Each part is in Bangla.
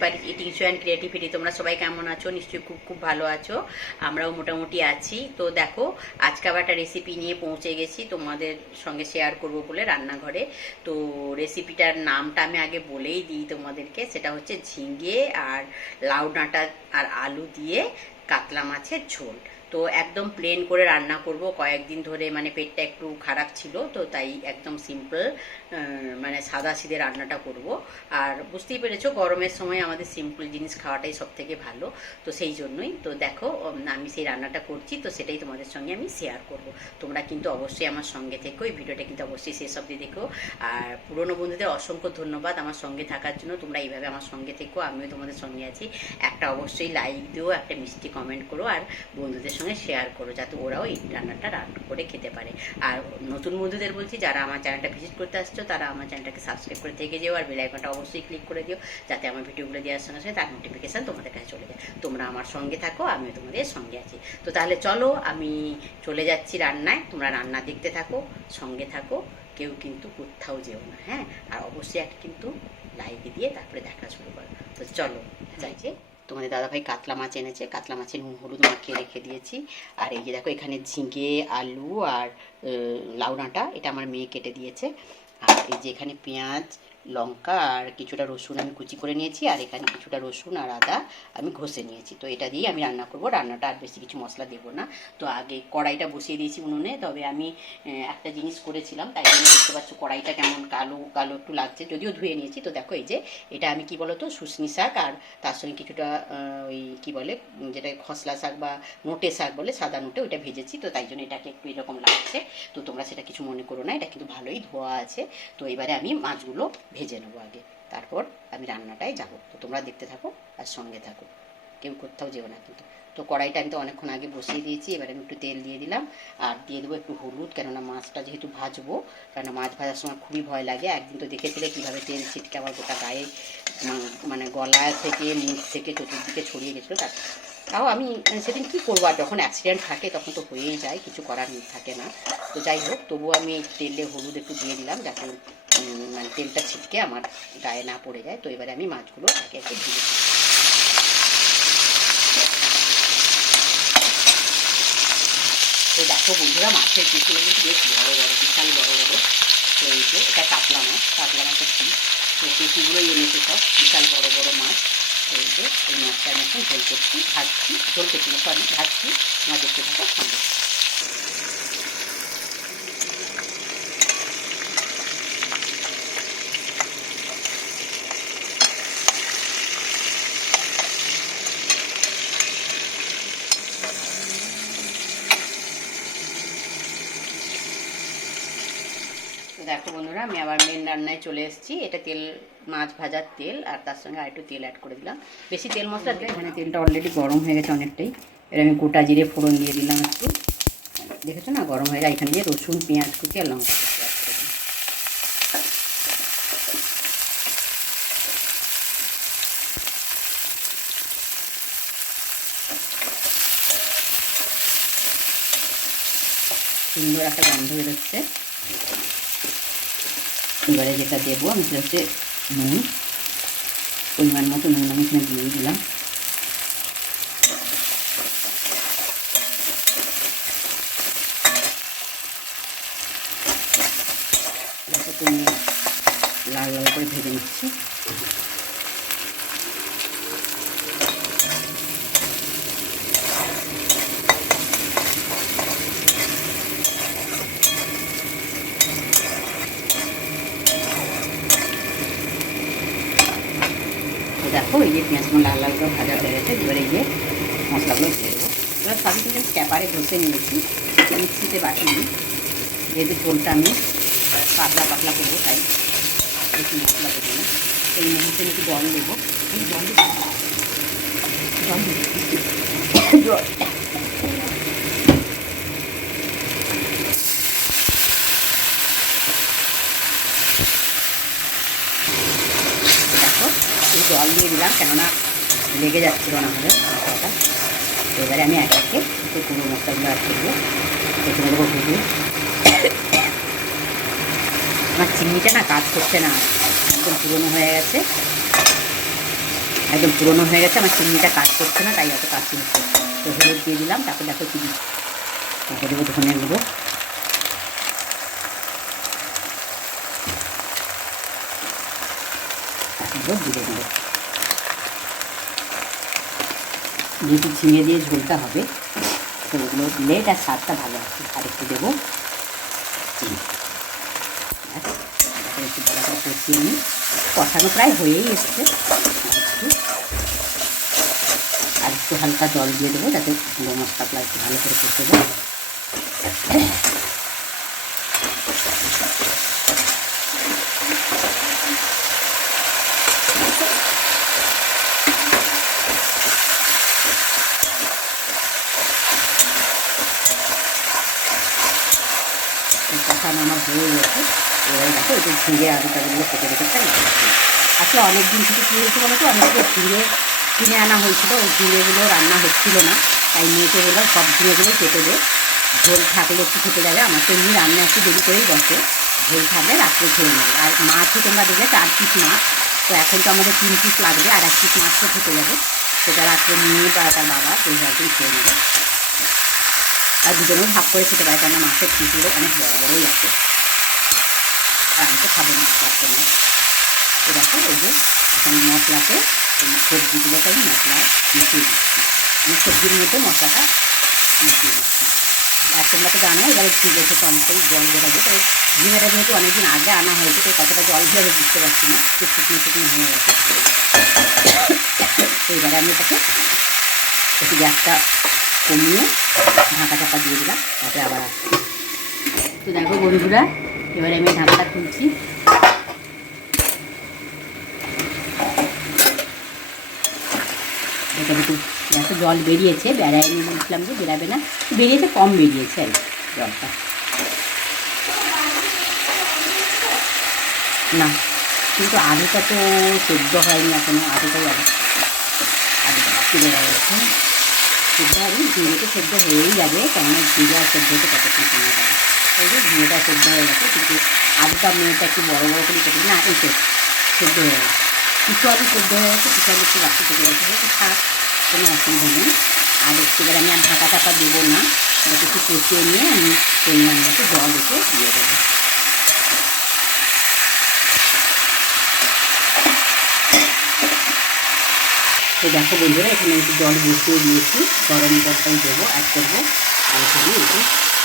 Dipali eating show and creativity. তোমরা সবাই কেমন আছো? নিশ্চয়ই খুব খুব ভালো আছো। আমরাও মোটামুটি আছি। তো দেখো, আজকে আবার একটা রেসিপি নিয়ে পৌঁছে গেছি তোমাদের সঙ্গে শেয়ার করব বলে রান্নাঘরে। তো রেসিপিটার নামটা আমি আগে বলেই দিই তোমাদেরকে। সেটা হচ্ছে ঝিঙে আর লাউ ডাঁটা আর আলু দিয়ে কাতলা মাছের ঝোল। তো একদম প্লেন করে রান্না করব। কয়েকদিন ধরে মানে পেটটা একটু খারাপ ছিল, তো তাই একদম সিম্পল মানে সাদা সিধে রান্নাটা করব। আর বুঝতেই পেরেছো, গরমের সময় আমাদের সিম্পল জিনিস খাওয়াটাই সব থেকে ভালো। তো সেই জন্যই তো দেখো আমি সেই রান্নাটা করছি, তো সেটাই তোমাদের সঙ্গে আমি শেয়ার করব। তোমরা কিন্তু অবশ্যই আমার সঙ্গে থেকো, এই ভিডিওটা কিন্তু অবশ্যই শেষ অবধি দেখো। আর পুরনো বন্ধুদের অসংখ্য ধন্যবাদ আমার সঙ্গে থাকার জন্য। তোমরা এইভাবে আমার সঙ্গে থেকো, আমিও তোমাদের সঙ্গে আছি। একটা অবশ্যই লাইক দিও, একটা মিষ্টি কমেন্ট করো, আর বন্ধুদের সঙ্গে শেয়ার করো, যাতে ওরাও এই রান্নাটা রান্না করে খেতে পারে। আর নতুন বন্ধুদের বলছি, যারা আমার চ্যানেলটা ভিজিট করতে আসছো তারা আমার চ্যানেলটাকে সাবস্ক্রাইব করে থেকে যেও, আর বেল আইকনটা অবশ্যই ক্লিক করে দিও, যাতে আমার ভিডিওগুলো দেওয়ার সঙ্গে সঙ্গে তার নোটিফিকেশান তোমাদের কাছে চলে যায়। তোমরা আমার সঙ্গে থাকো, আমিও তোমাদের সঙ্গে আছি। তো তাহলে চলো, আমি চলে যাচ্ছি রান্নায়। তোমরা রান্না দেখতে থাকো, সঙ্গে থাকো, কেউ কিন্তু কোথাও যেও না, হ্যাঁ? আর অবশ্যই একটা কিন্তু লাইক দিয়ে তারপরে দেখা শুরু করো। তো চলো যাইছে। তোমাদের দাদাভাই কাতলা মাছ এনেছে, কাতলা মাছের নুন হলুদ মাখিয়ে রেখে দিয়েছি। আর এই যে দেখো, এখানে ঝিঙে আলু আর লাউ ডাঁটা, এটা আমার মেয়ে কেটে দিয়েছে। আর এই যে এখানে পেঁয়াজ লঙ্কা আর কিছুটা রসুন আমি কুচি করে নিয়েছি, আর এখানে কিছুটা রসুন আর আদা আমি ঘষে নিয়েছি। তো এটা দিয়ে আমি রান্না করব। রান্নাটা আর বেশি কিছু মশলা দেবো না। তো আগে কড়াইটা বসিয়ে দিয়েছি উনুনে। তবে আমি একটা জিনিস করেছিলাম, তাই জন্য দেখতে পাচ্ছ কড়াইটা কেমন কালো কালো একটু লাগছে, যদিও ধুয়ে নিয়েছি। তো দেখো, এই যে এটা আমি কি বলো তো শুশনি শাক, আর তার সঙ্গে কিছুটা ওই কি বলে যেটা খসলা শাক বা নোটে শাক বলে, সাদা নোটে, ওইটা ভেজেছি। তো তাই জন্য এটাকে একটু এরকম লাগছে। তো তোমরা সেটা কিছু মনে করো না, এটা কিন্তু ভালোই ধোয়া আছে। তো এবারে আমি মাছগুলো ভেজে নেবো আগে, তারপর আমি রান্নাটায় যাবো। তো তোমরা দেখতে থাকো আর সঙ্গে থাকো, কেউ কোথাও যেও না কিন্তু। তো কড়াইটা আমি তো অনেকক্ষণ আগে বসিয়ে দিয়েছি। এবারে আমি একটু তেল দিয়ে দিলাম, আর দিয়ে দেবো একটু হলুদ, কেননা মাছটা যেহেতু ভাজবো। কেননা মাছ ভাজার সময় খুবই ভয় লাগে। একদিন তো দেখেছিলে কীভাবে তেল ছিটকে আমার গোটা গায়ে, মানে গলা থেকে মুখ থেকে চতুর্দিকে ছড়িয়ে গেছিলো। তাও আমি সেদিন কী করবো, আর যখন অ্যাক্সিডেন্ট থাকে তখন তো হয়েই যায়, কিছু করার থাকে না। তো যাই হোক, তবুও আমি তেলে হলুদ একটু দিয়ে দিলাম, যাতে মানে তেলটা ছিটকে আমার গায়ে না পড়ে যায়। তো এবারে আমি মাছগুলো একে একে ভেজে দিই। তো দেখো বন্ধুরা, মাছের পিসগুলো কিন্তু বেশ বড়ো বড়ো, বিশাল বড়ো বড়ো রয়েছে। এটা কাতলা মাছ, কাতলা মাছের পিস। তো পিসগুলোই এনেছে সব, বিশাল বড়ো বড়ো মাছ রয়েছে। এই মাছটা আমি এখন ঝোল করছি, ভাজছি, ঝোল করছি না সরি, ভাজছি। তোমার দেখতে থাকো সঙ্গে। দেখো বন্ধুরা, আমি আবার মেন রান্নায় চলে এসেছি। এটা তেল, মাছ ভাজার তেল, আর তার সঙ্গে আর একটু তেল অ্যাড করে দিলাম। বেশি তেল মশলা দিই, এখানে তেলটা অলরেডি গরম হয়ে গেছে অনেকটাই। এবার আমি গোটা জিরে ফোড়ন দিয়ে দিলাম একটু, দেখেছো না গরম হয়ে যায়। এখানে দিয়ে রসুন পেঁয়াজ কুচি আর লঙ্কা কুচি অ্যাড করে দিলাম। সুন্দর একটা গন্ধ বেরোচ্ছে। এবারে যেটা দেবো আমি, সেটা হচ্ছে নুন, পরিমাণ মতো নুন আমি এখানে দিয়ে দিলাম। লাল লাল করে ভেজে নিচ্ছি। দেখো, এই যে পেঁয়াজগুলো লাল লাল করে ভাজা হয়ে গেছে। এবারে এই যে মশলাগুলো দিয়ে দেবো। এবার সবই কিন্তু ক্যাপারে ঘষে নিয়েছি, মিক্সিতে বাটিনি, যেহেতু ঝোলটা আমি পাতলা পাতলা করবো, তাই বেশি মশলা দেবো না। এই মুহূর্তে একটু জল দেবো, জল জল দেখো, এই জল দিয়ে দিলাম, কেননা লেগে যাচ্ছিল না আমাদের মশলাটা। এবারে আমি এক একে একটু পুরো মশলাগুলো অ্যাড করবো। প্রথমে দেবো হলুদ। আমার চিনিটা না কাজ করছে না, একদম পুরনো হয়ে গেছে। একদম পুরোনো হয়ে গেছে, আমার চিংড়িটা কাজ করছে না, তাই অত কাজ হচ্ছে। তো হলুদ দিয়ে দিলাম, তারপর দেখো চিনি তারপর দেবো ধনে গুঁড়ো, তারপর দিয়ে দেবো। যেহেতু ঝিঙে দিয়ে ঝোলটা হবে তো ওগুলো দিলে এটার স্বাদটা ভালো আছে। আর একটু দেবো চিনি, একটু ভালো করে কষিয়ে নিই। কষানো প্রায় হয়েই এসছে, আর একটু হালকা জল দিয়ে দেবো যাতে গুঁড়ো মশলাটা একটু ভালো করে কষে দেবো। কষানো আমার হয়ে গেছে। এবারে দেখো একটু ঝিঙে আলুটাগুলো কেটে রেখেছে। আসলে অনেক দিন থেকে কী হয়েছে বলো তো, অনেকগুলো ঝিঙে কিনে আনা হয়েছিল, ওই ঝিঙেগুলো রান্না হচ্ছিল না, তাই মেয়েকে বললাম সব ঝিঙেগুলোই কেটে দে, ঝোল থাকলে একটু খেতে যাবে। আমার তো এমনি রান্না একটু দেরি করেই বসে, ঝোল থাকলে রাত্রে খেয়ে নেবে। আর মাছও তোমরা দেখলে 4 পিস মাছ, তো এখন তো আমাদের 3 পিস লাগবে, আর 1 পিস মাছ তো খেতে যাবে, সেটা রাত্রে নিয়ে বা তার বাবা তো একদিন খেয়ে নেবে। আর দুজনেও ভাগ করে খেতে পারে, কেননা মাছের পিসগুলো অনেক বড় বড়ই আছে, আর আমি তো খাবো না রাত্রে মাছ। তো দেখো এই যে এখন মশলাতে এই সবজিগুলোকে আমি মশলায় মিশিয়ে দিচ্ছি, আমি সবজির মধ্যে মশলাটা মিশিয়ে দিচ্ছি। আর তোমরা তো জানো এবারে ঝিঙে থেকে অনেকটাই জল বেরোবে, তো ঝিঙেটা যেহেতু অনেকদিন আগে আনা হয়েছে, তো কতটা জল বেরোবে বুঝতে পারছি না, একটু শুকনো শুকনো হয়ে গেছে। তো এবারে আমি এটাকে একটু গ্যাসটা কমিয়ে ঢাকা চাপা দিয়ে দিলাম, তারপরে আবার আসছি। তো দেখো বন্ধুরা, এবারে আমি ঢাকাটা খুলছি। এটা একটু এত জল বেরিয়েছে, বেড়ায় আমি বলছিলাম যে বেরাবে না, বেরিয়েছে, কম বেরিয়েছে আর জলটা না। কিন্তু আলুটা তো সেদ্ধ হয়নি এখনো, আলুটাই আলুটা তুলে গেছে সেদ্ধ হয়নি। ঝিঙেটা সেদ্ধ হয়েই যাবে, কেননা ঝিঙে আর সেদ্ধ হতে কতক্ষণ সময় যাবে। ওই যে ঝিঙেটা সেদ্ধ হয়ে গেছে, কিন্তু আলুটা মেয়েটা একটু বড়ো বড়ো করে কেটে না, এই তো সেদ্ধ হয়ে গেছে। কিছু আলু সেদ্ধ হয়ে গেছে, কিছু আলু একটু বাকি কেটে গেছে, হয়তো থাক, কোনো অসুবিধা নেই। আর একটু এবার আমি আর ঢাকা টাকা দেবো না, একটু কষিয়ে নিয়ে আমি পরিমাণ মতো জল একটু দিয়ে দেবো। তো দেখো বন্ধুরা, এখানে একটু জল বসিয়ে দিয়েছি, গরম জলটাই দেবো, অ্যাড করবো। আর এখানে একটু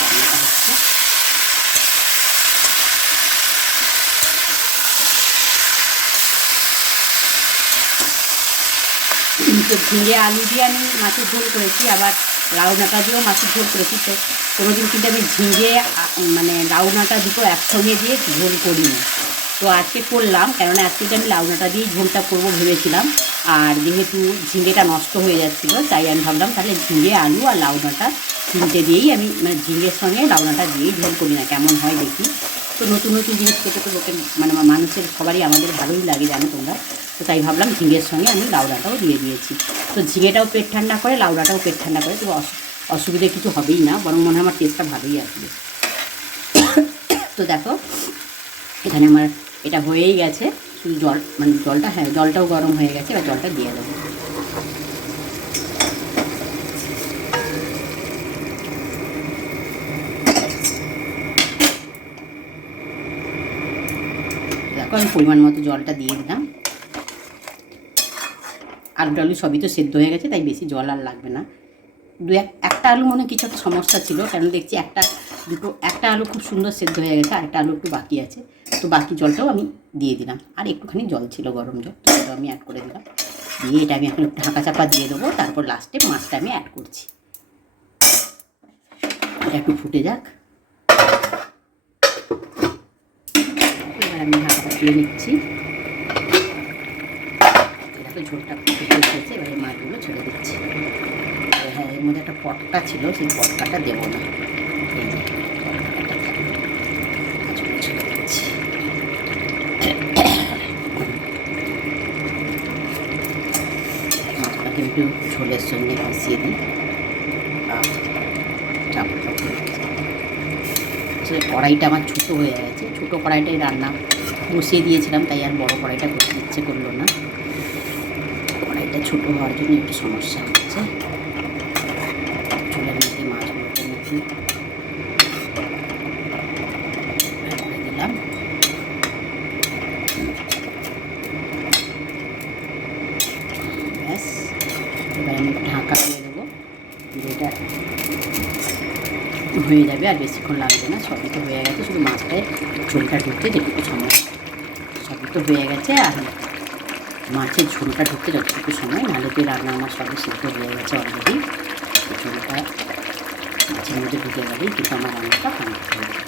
রান্নাটা হচ্ছে। তো ঝিঙে আলু দিয়ে আমি মাছের ঝোল করেছি, আবার লাউ ডাঁটা দিয়েও মাছের ঝোল করেছি। তো কোনোদিন কিন্তু আমি ঝিঙে মানে লাউ ডাঁটা দুটো একসঙ্গে দিয়ে ঝোল করিনি, তো আজকে করলাম, কেননা আজকে আমি লাউ ডাঁটা দিয়েই ঝোলটা করবো ভেবেছিলাম। আর যেহেতু ঝিঙেটা নষ্ট হয়ে যাচ্ছিলো, তাই আমি ভাবলাম তাহলে ঝিঙে আলু আর লাউ ডাঁটা তিনটে দিয়েই আমি, মানে ঝিঙের সঙ্গে লাউ ডাঁটা দিয়েই ঝোল করি না, কেমন হয় দেখি। তো নতুন নতুন জিনিস খেতে তো লোকের মানে মানুষের সবারই, আমাদের ভালোই লাগে জানো তোমরা। তো তাই ভাবলাম ঝিঙের সঙ্গে আমি লাউ ডাঁটাও দিয়ে দিয়েছি। তো ঝিঙেটাও পেট ঠান্ডা করে, লাউ ডাঁটাও পেট ঠান্ডা করে, তো অসুবিধে কিছু হবেই না, বরং মনে হয় আমার টেস্টটা ভালোই আসবে। তো দেখো এখানে আমার এটা হয়েই গেছে, শুধু জল মানে জলটা, হ্যাঁ জলটাও গরম হয়ে গেছে, এবার জলটা দিয়ে দেবো। দেখো আমি পরিমাণ মতো জলটা দিয়ে দিলাম। আলু টালু সবই তো সেদ্ধ হয়ে গেছে, তাই বেশি জল আর লাগবে না। একটা আলু মনে কিছু একটা সমস্যা ছিল, কারণ দেখছি একটা আলু খুব সুন্দর সেদ্ধ হয়ে গেছে, আর একটা আলু একটু বাকি আছে, তো বাকি জলটাও আমি দিয়ে দিলাম। আর একটুখানি জল ছিল গরম জল, তো সেটাও আমি অ্যাড করে দিলাম। দিয়ে এটা আমি এখন একটু ঢাকা চাপা দিয়ে দেবো, তারপর লাস্টে মাছটা আমি অ্যাড করছি। এটা একটু ফুটে যাক, এবার আমি ঢাকাটা তুলে নিচ্ছি। এটাকে ঝোলটা ফুটে এসেছে, এবারে মাছগুলো ছেড়ে দিচ্ছি। হ্যাঁ, এর মধ্যে একটা পটকা ছিল, সেই পটকাটা দেবো না, এই যে পটকাটা থাকবে, মাছগুলো ছেড়ে দিচ্ছি। মাছটাকে একটু ঝোলের সঙ্গে মিশিয়ে দিই। আসলে কড়াইটা আমার ছোটো হয়ে গেছে, ছোটো কড়াইটাই রান্না বসিয়ে দিয়েছিলাম, তাই আর বড় কড়াইটা করতে ইচ্ছে করলো না। ছোটো হওয়ার জন্য একটু সমস্যা হচ্ছে। চুলের মধ্যে মাছগুলোকে একটু দিলাম। ব্যাস, এবার আমি ঢাকা দিয়ে দেবো, যেটা হয়ে যাবে, আর বেশিক্ষণ লাগবে না। সবই তো হয়ে গেছে, শুধু মাছটায় ঝোলটা ঢুকতে যেটুকু সময়, সবই তো হয়ে গেছে। আর মাছের ঝোলটা ঢুকতে যতটুকু সময়, নাহলে তো রান্না আমার সবই সিদ্ধ হয়ে গেছে অলরেডি। ঝোলটা মাছের মধ্যে ঢুকে গেলেই কিন্তু আমার রান্নাটা কমপ্লিট হয়ে যাবে।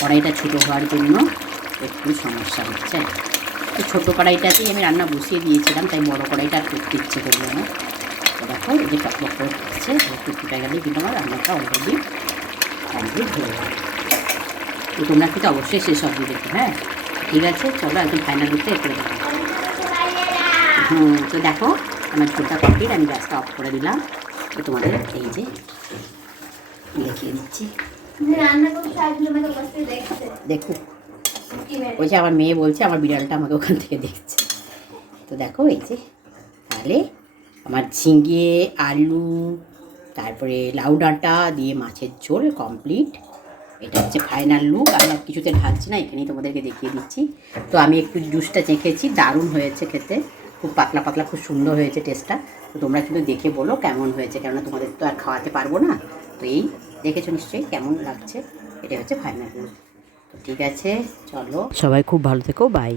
কড়াইটা ছোটো হওয়ার জন্য একটু সমস্যা হচ্ছে। তো ছোটো কড়াইটাতেই আমি রান্না বসিয়ে দিয়েছিলাম, তাই বড়ো কড়াইটা আর করতে ইচ্ছে করলো না। তো দেখো এই যে টকবক করে ফুটছে, একটু ফুটে গেলেই কিন্তু আমার রান্নাটা অলরেডি কমপ্লিট হয়ে যাবে। তো তোমরা কিন্তু অবশ্যই সেই সবজি দেখো। হ্যাঁ ঠিক আছে, চলো একদম ফাইনাল লুকটা করে দেখো। তো দেখো আমার ঝোলটা কমপ্লিট, আমি গ্যাসটা অফ করে দিলাম। তো তোমাদের এই যে দেখিয়ে দিচ্ছি, দেখো ওই যে আমার মেয়ে বলছে আমার বিড়ালটা আমাকে ওখান থেকে দেখছে। তো দেখো এই যে তাহলে আমার ঝিঙে, আলু, তারপরে লাউ ডাঁটা দিয়ে মাছের ঝোল কমপ্লিট। এটা হচ্ছে ফাইনাল লুক। আমি আর কিছুতে ঢালছি না, এখানেই তোমাদেরকে দেখিয়ে দিচ্ছি। তো আমি একটু জুসটা চেখেছি, দারুণ হয়েছে খেতে, খুব পাতলা পাতলা, খুব সুন্দর হয়েছে টেস্টটা। তো তোমরা কিন্তু দেখে বলো কেমন হয়েছে, কেননা তোমাদের তো আর খাওয়াতে পারবো না। তো এই দেখেছো নিশ্চয়ই কেমন লাগছে, এটা হচ্ছে ফাইনাল লুক। তো ঠিক আছে, চলো সবাই খুব ভালো থেকো, বাই।